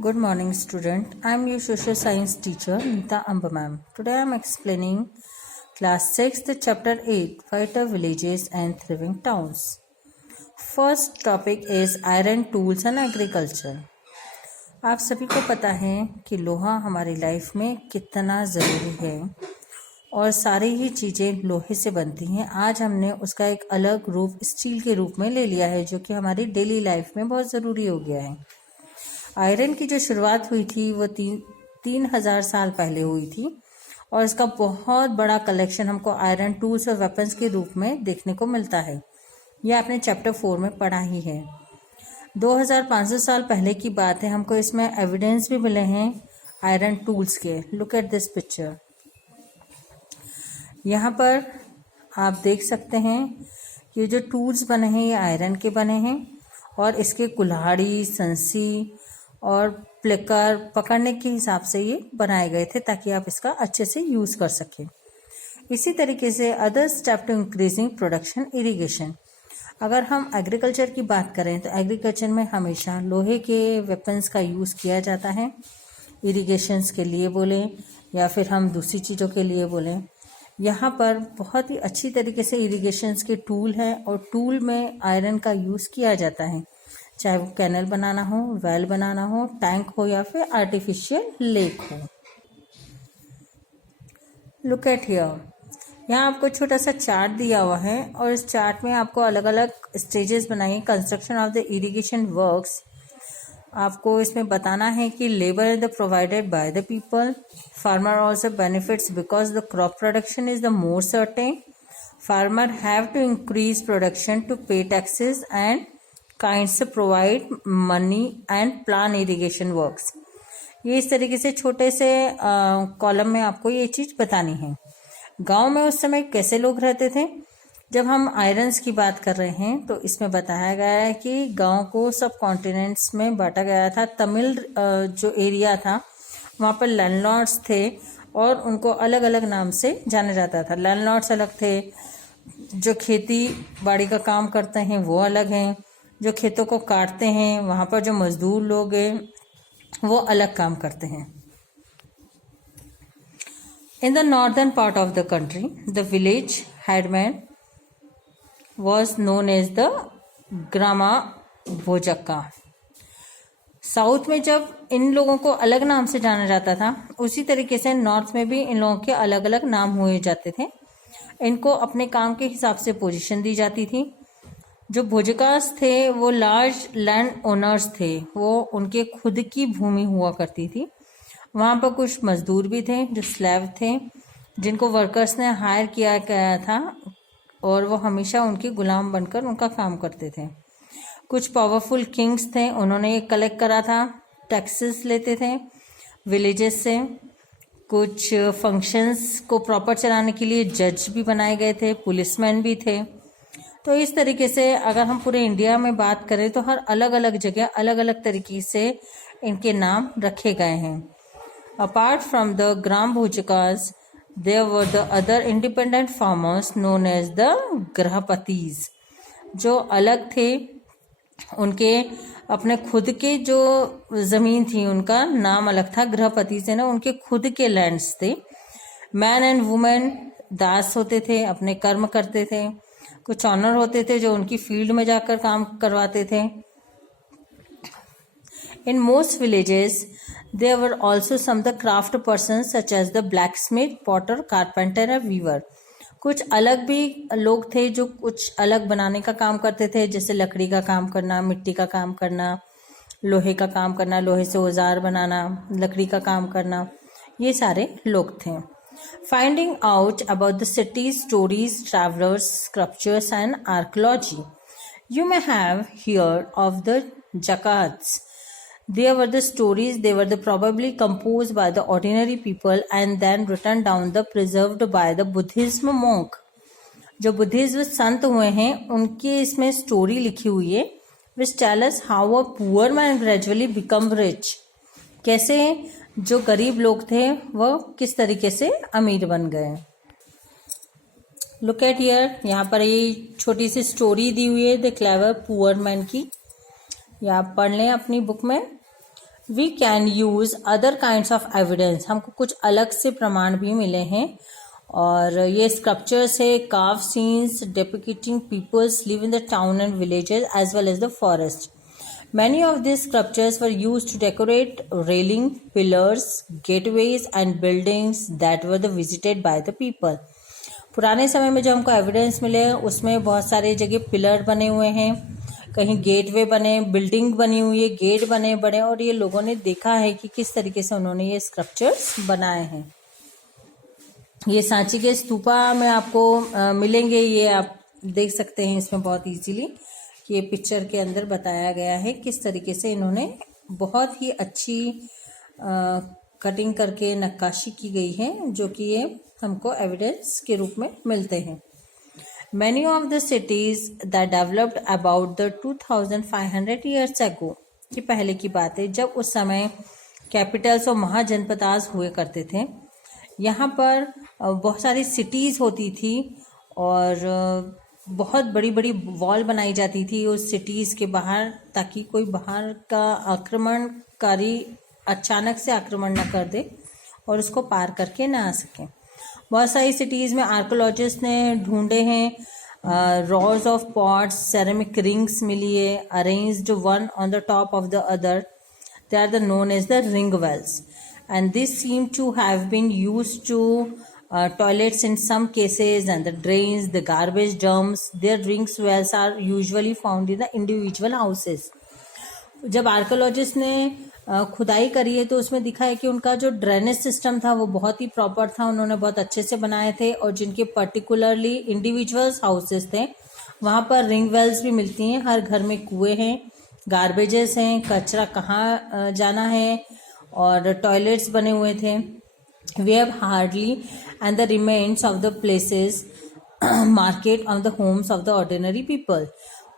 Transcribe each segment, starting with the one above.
Good morning, student. I am your social science teacher, Neeta Amba ma'am. Today I am explaining class 6th, chapter 8, Vital Villages and Thriving Towns. First topic is iron tools and agriculture. आप सभी को पता है कि लोहा हमारी life में कितना ज़रूरी है और सारी ही चीज़ें लोहे से बनती हैं। आज हमने उसका एक अलग रूप स्टील के रूप में ले लिया है, जो कि हमारी डेली लाइफ में बहुत ज़रूरी हो गया है। आयरन की जो शुरुआत हुई थी वो 3,000 साल पहले हुई थी और इसका बहुत बड़ा कलेक्शन हमको आयरन टूल्स और वेपन्स के रूप में देखने को मिलता है। यह आपने चैप्टर 4 में पढ़ा ही है। 2500 साल पहले की बात है। हमको इसमें एविडेंस भी मिले हैं आयरन टूल्स के। Look at this picture. यहाँ पर आप देख सकते हैं ये जो टूल्स बने हैं ये आयरन के बने हैं और इसके कुल्हाड़ी, संसी और प्लेकर पकड़ने के हिसाब से ये बनाए गए थे ताकि आप इसका अच्छे से यूज़ कर सकें। इसी तरीके से other step to increasing production, irrigation. अगर हम एग्रीकल्चर की बात करें तो एग्रीकल्चर में हमेशा लोहे के वेपन्स का यूज़ किया जाता है। इरिगेशंस के लिए बोलें या फिर हम दूसरी चीज़ों के लिए बोलें, यहाँ पर बहुत ही अच्छी तरीके से इरिगेशंस के टूल हैं और टूल में आयरन का यूज़ किया जाता है, चाहे वो कैनल बनाना हो, वेल बनाना हो, टैंक हो या फिर आर्टिफिशियल लेक हो। Look at here. यहाँ आपको छोटा सा चार्ट दिया हुआ है और इस चार्ट में आपको अलग अलग स्टेजेस बनाइए construction of the irrigation works. आपको इसमें बताना है कि labour is the provided by the people, farmer also benefits because the crop production is the more certain, farmer have to increase production to pay taxes and kinds provide money and plan irrigation works. ये इस तरीके से छोटे से column में आपको ये चीज़ बतानी है। गांव में उस समय कैसे लोग रहते थे? जब हम आयरन्स की बात कर रहे हैं तो इसमें बताया गया है कि गांव को सब कॉन्टिनेंट्स में बांटा गया था। तमिल जो एरिया था वहाँ पर लैंडलॉर्ड्स थे और उनको अलग अलग नाम से जाना जाता था। लैंडलॉर्ड्स अलग थे, जो खेती बाड़ी का काम करते हैं वो अलग हैं, जो खेतों को काटते हैं वहाँ पर जो मजदूर लोग हैं वो अलग काम करते हैं। In the northern part of the country, the village headman was known as the grama bhojaka. South में जब इन लोगों को अलग नाम से जाना जाता था, उसी तरीके से नॉर्थ में भी इन लोगों के अलग अलग नाम हुए जाते थे। इनको अपने काम के हिसाब से पोजीशन दी जाती थी। जो भोजकास थे वो लार्ज लैंड ओनर्स थे, वो उनके खुद की भूमि हुआ करती थी। वहाँ पर कुछ मजदूर भी थे जो स्लेव थे, जिनको वर्कर्स ने हायर किया गया था और वो हमेशा उनके गुलाम बनकर उनका काम करते थे। कुछ पावरफुल किंग्स थे, उन्होंने ये कलेक्ट करा था, टैक्सेस लेते थे विलेजेस से। कुछ फंक्शंस को प्रॉपर चलाने के लिए जज भी बनाए गए थे, पुलिसमैन भी थे। तो इस तरीके से अगर हम पूरे इंडिया में बात करें तो हर अलग अलग जगह अलग अलग तरीके से इनके नाम रखे गए हैं। Apart from the grama bhojakas there were the other independent farmers known as the grihapatis, जो अलग थे। उनके अपने खुद के जो जमीन थी उनका नाम अलग था। गृहपति से ना उनके खुद के लैंड्स थे। मैन एंड वुमेन दास होते थे, अपने कर्म करते थे। कुछ ऑनर होते थे जो उनकी फील्ड में जाकर काम करवाते थे। In most villages there were also some the craft person such as the blacksmith, potter, carpenter and weaver. कुछ अलग भी लोग थे जो कुछ अलग बनाने का काम करते थे, जैसे लकड़ी का काम करना, मिट्टी का काम करना, लोहे का काम करना, लोहे से औजार बनाना, लकड़ी का काम करना, ये सारे लोग थे। Finding out about the city's stories, travelers, sculptures and archaeology. You may have heard of the Jakats. They were the stories, they were probably composed by the ordinary people and then written down preserved by the Buddhism monk. जो Buddhism संत हुए हैं उनकी इसमें story लिखी हुई है, which tell us how a poor man gradually become rich. कैसे जो गरीब लोग थे वो किस तरीके से अमीर बन गए। Look at here. यहाँ पर ये छोटी सी स्टोरी दी हुई है द क्लेवर पुअर मैन की, ये आप पढ़ लें अपनी बुक में। We can use other kinds of evidence, हमको कुछ अलग से प्रमाण भी मिले हैं। और ये स्कल्पचर्स है carve scenes depicting peoples live in the town and villages as well as the forest. Many of these sculptures were used to decorate railing, pillars, gateways and buildings that were visited by the people. पुराने समय में जो हमको evidence मिले उसमें बहुत सारे जगह पिलर बने हुए हैं, कहीं गेटवे बने, बिल्डिंग बनी हुई है, गेट बने बड़े, और ये लोगों ने देखा है कि किस तरीके से उन्होंने ये स्कल्पचर्स बनाए हैं। ये सांची के स्तूपा में आपको मिलेंगे, ये आप देख सकते हैं इसमें बहुत इजीली। ये पिक्चर के अंदर बताया गया है किस तरीके से इन्होंने बहुत ही अच्छी कटिंग करके नक्काशी की गई है, जो कि ये हमको एविडेंस के रूप में मिलते हैं। Many of the cities that developed about the 2500 years ago, कि पहले की बात है जब उस समय कैपिटल्स और महाजनपदास हुए करते थे। यहाँ पर बहुत सारी सिटीज़ होती थी और बहुत बड़ी बड़ी वॉल बनाई जाती थी उस सिटीज़ के बाहर, ताकि कोई बाहर का आक्रमणकारी अचानक से आक्रमण न कर दे और उसको पार करके ना आ सके। बहुत सारी सिटीज़ में आर्कोलॉजिस्ट ने ढूंढे हैं rows of pots, ceramic rings मिली है arranged one on the top of the other, they are the known as the ring wells, and this seem to have been used to toilets in some cases, and the drains, the garbage dumps. Their rings wells are usually found in the individual houses. जब archaeologist ने खुदाई करी है तो उसमें दिखा है कि उनका जो ड्रेनेज सिस्टम था वो बहुत ही प्रॉपर था, उन्होंने बहुत अच्छे से बनाए थे, और जिनके पर्टिकुलरली इंडिविजुअल्स हाउसेस थे वहाँ पर रिंग वेल्स भी मिलती हैं। हर घर में कुएं हैं, गार्बेजेस हैं, कचरा कहाँ जाना है, और टॉयलेट्स बने हुए थे। We have hardly and the remains of the places market on the homes of the ordinary people,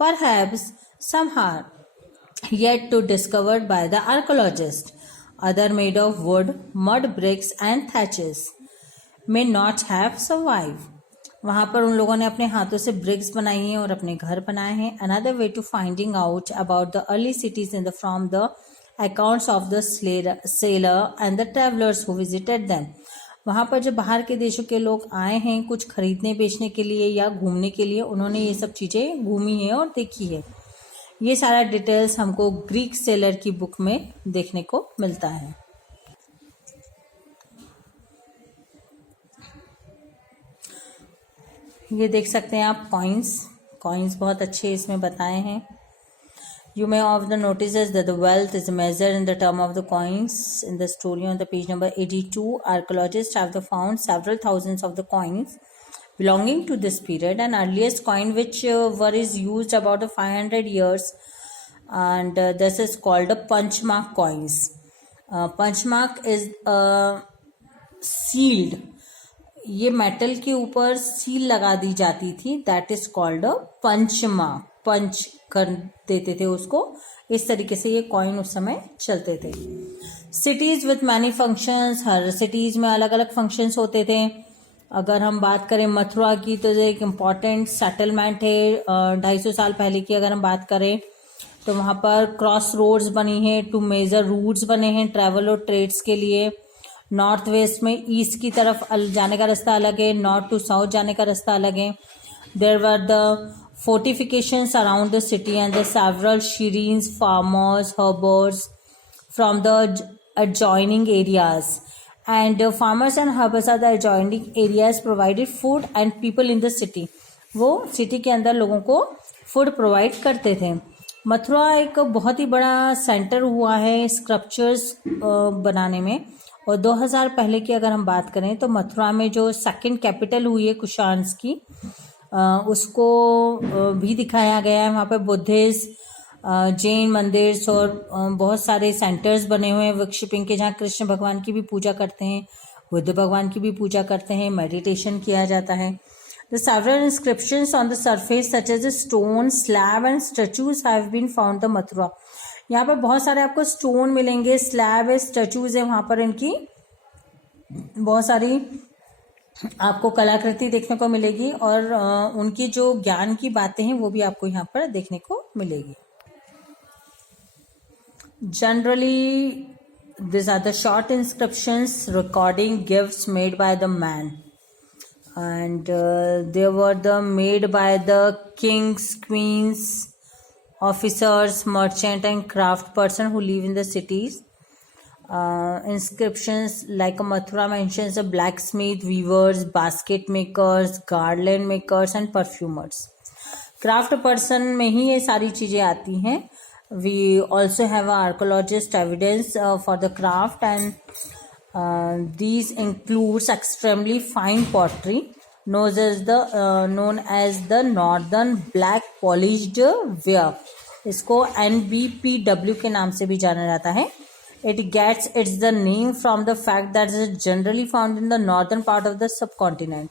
perhaps some are yet to discovered by the archaeologist, other made of wood, mud bricks and thatches may not have survive. वहाँ पर उन लोगों ने अपने हाथों से BRICS बनाई हैं और अपने घर बनाए हैं। Another way to finding out about the early cities in the from the accounts of the sailor and the travelers who visited them. वहाँ पर जो बाहर के देशों के लोग आए हैं कुछ खरीदने बेचने के लिए या घूमने के लिए, उन्होंने ये सब चीज़ें घूमी है और देखी है। ये सारा डिटेल्स हमको ग्रीक सेलर की बुक में देखने को मिलता है। ये देख सकते हैं आप कॉइन्स बहुत अच्छे इसमें बताए हैं। You may often notice that the wealth is measured in the term of the coins. In the story on the page number 82, archaeologists have found several thousands of the coins belonging to this period. And earliest coin which is used about 500 years, and this is called the punchmark coins. Punchmark is sealed. ये metal के ऊपर seal लगा दी जाती थी, that is called a punchmark. Punch कर देते थे उसको, इस तरीके से ये कॉइन उस समय चलते थे। Cities with many functions, her cities में अलग अलग फंक्शंस होते थे। अगर हम बात करें मथुरा की तो एक इम्पॉर्टेंट सेटलमेंट है। 250 साल पहले की अगर हम बात करें तो वहाँ पर क्रॉस रोड्स बनी है, टू मेजर रूट्स बने हैं ट्रैवल और ट्रेड्स के लिए। नॉर्थ वेस्ट में ईस्ट की तरफ जाने का रास्ता अलग है, नॉर्थ टू साउथ जाने का रास्ता अलग है। There were the fortifications around the city and the several shirins, farmers, harbors from the adjoining areas. And farmers and harbors are the adjoining areas provided food and people in the city. वो city के अंदर लोगों को food provide करते थे। मथुरा एक बहुत ही बड़ा सेंटर हुआ है स्कल्पचर्स बनाने में, और 2000 पहले की अगर हम बात करें तो मथुरा में जो सेकंड कैपिटल हुई है कुशान्स की, उसको भी दिखाया गया है। वहाँ पे बुद्धिस्ट, जैन मंदिर और बहुत सारे सेंटर्स बने हुए हैं वर्शिपिंग के, जहाँ कृष्ण भगवान की भी पूजा करते हैं, बुद्ध भगवान की भी पूजा करते हैं, मेडिटेशन किया जाता है। The several inscriptions on the surface such as stone, slab and statues have been found the Mathura. यहाँ पर बहुत सारे आपको स्टोन मिलेंगे, स्लैब है, स्टैचूज है, वहाँ पर इनकी बहुत सारी आपको कलाकृति देखने को मिलेगी, और उनकी जो ज्ञान की बातें हैं वो भी आपको यहाँ पर देखने को मिलेगी। Generally, these are the short inscriptions recording gifts made by the man, and they were made by the kings, queens, officers, merchant, and craft person who live in the cities. Inscriptions like Mathura mentions the blacksmith, weavers, basket makers, garland makers, and perfumers. Craft person में ही ये सारी चीज़ें आती हैं. We also have archaeologist evidence for the craft, and these includes extremely fine pottery known as the northern black polished ware. इसको NBPW के नाम से भी जाना जाता है. It gets its the name from the fact that it is generally found in the northern part of the subcontinent.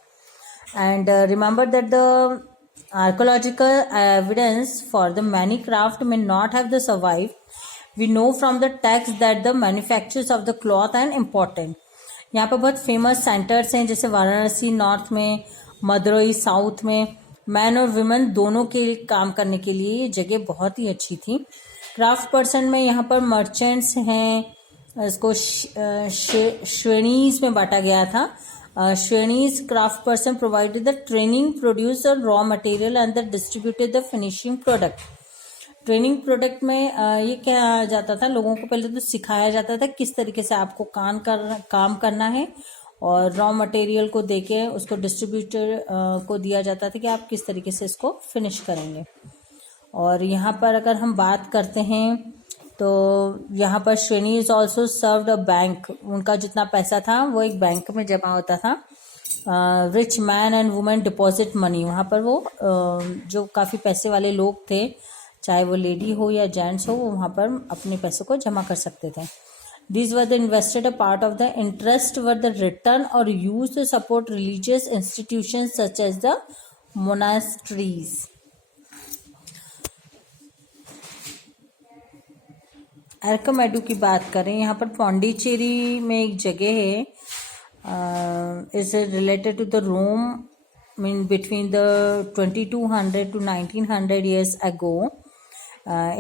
And remember that the archaeological evidence for the many craft may not have the survived. We know from the text that the manufacturers of the cloth are important. यहाँ पर बहुत famous centres हैं, जैसे Varanasi north में, Madurai south में. Man और women दोनों के काम करने के लिए ये जगह बहुत ही अच्छी थी. क्राफ्ट पर्सन में यहाँ पर मर्चेंट्स हैं, इसको श्रेणीज में बांटा गया था. श्रेणीज craft person provided the training, produce the raw material and the distributed the finishing product. Training product में ये क्या जाता था, लोगों को पहले तो सिखाया जाता था किस तरीके से आपको काम करना है, और रॉ मटेरियल को देके उसको डिस्ट्रीब्यूटर को दिया जाता था कि आप किस तरीके से इसको फिनिश करेंगे. और यहाँ पर अगर हम बात करते हैं तो यहाँ पर श्रेणी is also served a bank. उनका जितना पैसा था वो एक बैंक में जमा होता था. Rich man and women deposit money. वहाँ पर वो जो काफ़ी पैसे वाले लोग थे, चाहे वो लेडी हो या जेंट्स हो, वो वहाँ पर अपने पैसों को जमा कर सकते थे. These were the invested a part of the interest were the return or used to support religious institutions such as the monasteries. एरकमेडू की बात करें, यहाँ पर पौंडीचेरी में एक जगह है, is related to the Rome, mean between the 2200 to 1900 years ago.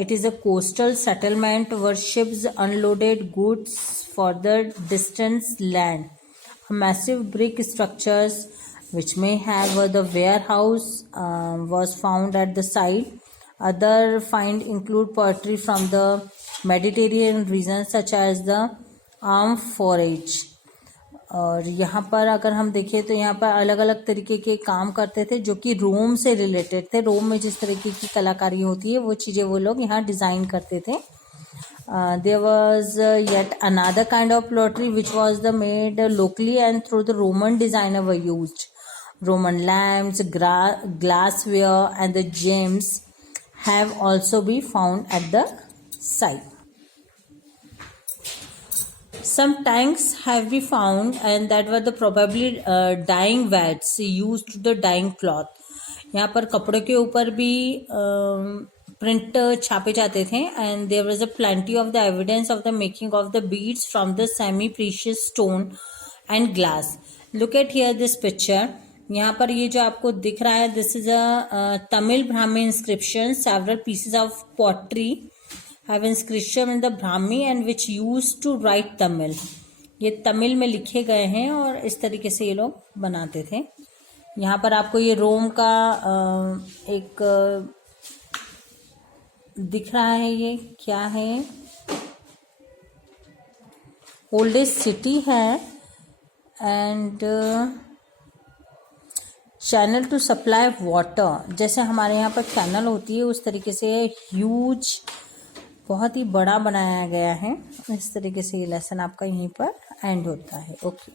It is a coastal settlement where ships unloaded goods for the distant land. Massive brick structures, which may have the warehouse, was found at the site. Other finds include pottery from the Mediterranean region, such as the amphorage. और यहाँ पर अगर हम देखें तो यहाँ पर अलग अलग तरीके के काम करते थे जो कि रोम से रिलेटेड थे. रोम में जिस तरीके की कलाकारी होती है वो चीज़ें वो लोग यहाँ डिज़ाइन करते थे. There was yet another kind of pottery which was the made locally and through the Roman designer were used. Roman lamps, glassware and the gems have also been found at the site. Some tanks have been found and that were the probably dyeing vats used to the dyeing cloth. यहाँ पर कपड़े के ऊपर भी print छापे जाते थे. and there was a plenty of the evidence of the making of the beads from the semi precious stone and glass. Look at here this picture. यहाँ पर ये जो आपको दिख रहा है, this is a Tamil Brahmi inscription. Several pieces of pottery have inscription in the Brahmi and which used to write Tamil. ये तमिल में लिखे गए हैं और इस तरीके से ये लोग बनाते थे. यहाँ पर आपको ये रोम का एक दिख रहा है, ये क्या है, ओल्डेस्ट सिटी है. And channel to supply water, जैसे हमारे यहाँ पर कैनल होती है उस तरीके से ह्यूज, बहुत ही बड़ा बनाया गया है. इस तरीके से ये लेसन आपका यहीं पर एंड होता है. ओके.